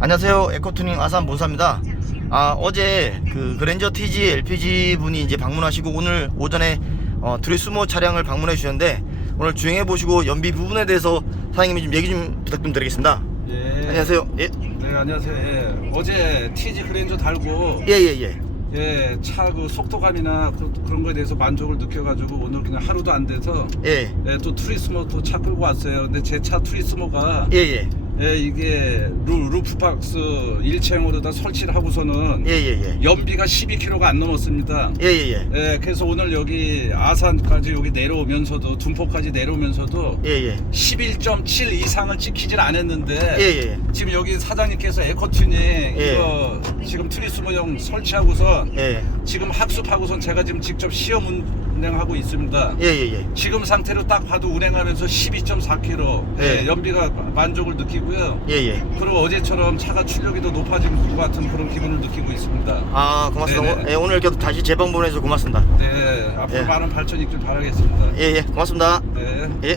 안녕하세요. 에코투닝 아산 본사입니다. 아, 어제 그 그랜저 TG LPG 분이 이제 방문하시고 오늘 오전에 어, 드레스모 차량을 방문해 주셨는데 오늘 주행해 보시고 연비 부분에 대해서 사장님이 좀 얘기 좀 부탁 좀 드리겠습니다. 예. 안녕하세요. 예. 네, 안녕하세요. 예. 어제 TG 그랜저 달고 예, 예, 예. 예, 차 그 속도감이나 그, 런 거에 대해서 만족을 느껴가지고 오늘 그냥 하루도 안 돼서 예. 예, 또 투리스모 또 차 끌고 왔어요. 근데 제 차 투리스모가 예, 예. 예, 이게 루, 루프박스 일체형으로 다 설치를 하고서는 예, 예, 예. 연비가 12km가 안 넘었습니다. 예, 예, 예. 예, 그래서 오늘 여기 아산까지 여기 내려오면서도 둔포까지 내려오면서도 예, 예. 11.7 이상을 찍히질 않았는데 예, 예. 지금 여기 사장님께서 에코튜닝 예. 이거 트리스모형 설치하고선 예. 지금 학습하고선 제가 지금 직접 시험 운행하고 있습니다. 예, 예, 예. 지금 상태로 딱 봐도 운행하면서 12.4km 예. 연비가 만족을 느끼고요. 예, 예. 그리고 어제처럼 차가 출력이 더 높아진 것 같은 그런 기분을 느끼고 있습니다. 아, 고맙습니다. 네네. 예, 오늘 이렇게 다시 재방문해서 고맙습니다. 네, 앞으로 예. 많은 발전 있길 바라겠습니다. 예, 예. 고맙습니다. 네. 예.